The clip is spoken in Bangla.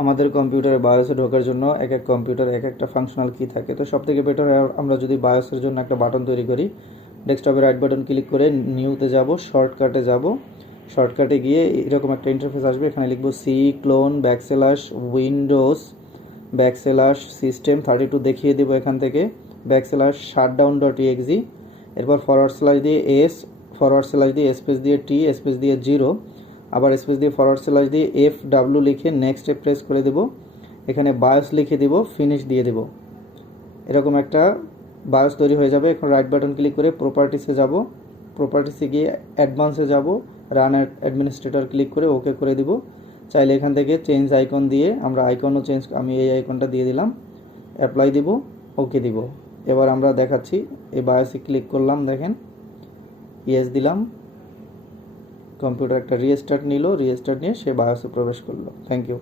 আমাদের কম্পিউটারে বায়োসে ঢোকার জন্য এক এক কম্পিউটার এক একটা ফাংশনাল কি থাকে। তো সব থেকে বেটার আমরা যদি বায়োসের জন্য একটা বাটন তৈরি করি, ডেস্কটপে রাইট বাটন ক্লিক করে নিউতে যাব, শর্টকাটে যাব। শর্টকাটে গিয়ে এরকম একটা ইন্টারফেস আসবে, এখানে লিখব C colon backslash Windows backslash system 32 দেখিয়ে দেবো এখান থেকে, ব্যাকস্ল্যাশ শাটডাউন ডট ইএক্সি, এরপর ফরওয়ার্ড স্ল্যাশ দিয়ে এস, ফরওয়ার্ড স্ল্যাশ দিয়ে স্পেস দিয়ে টি, স্পেস দিয়ে 0, আবার স্পেস দিয়ে ফরওয়ার্ড স্ল্যাশ দিয়ে FW লিখে নেক্সটে প্রেস করে দেব। এখানে বায়োস লিখে দেব, ফিনিশ দিয়ে দেব। এরকম একটা বায়োস তৈরি হয়ে যাবে। এখন রাইট বাটন ক্লিক করে প্রপার্টিসে যাব, প্রপার্টিসে গিয়ে অ্যাডভান্সে যাব, রান অ্যাডমিনিস্ট্রেটর ক্লিক করে ওকে করে দিব। চাইলে এখান থেকে চেঞ্জ আইকন দিয়ে আমরা আইকনও চেঞ্জ, আমি এই আইকনটা দিয়ে দিলাম, অ্যাপ্লাই দিব, ওকে দিব। এবার আমরা দেখাচ্ছি, এই বায়োসে ক্লিক করলাম, দেখেন ইয়েস দিলাম, কম্পিউটার একটা রিস্টার্ট নিল, রিস্টার্ট নিয়ে সে বায়োসে প্রবেশ করলো। Thank you.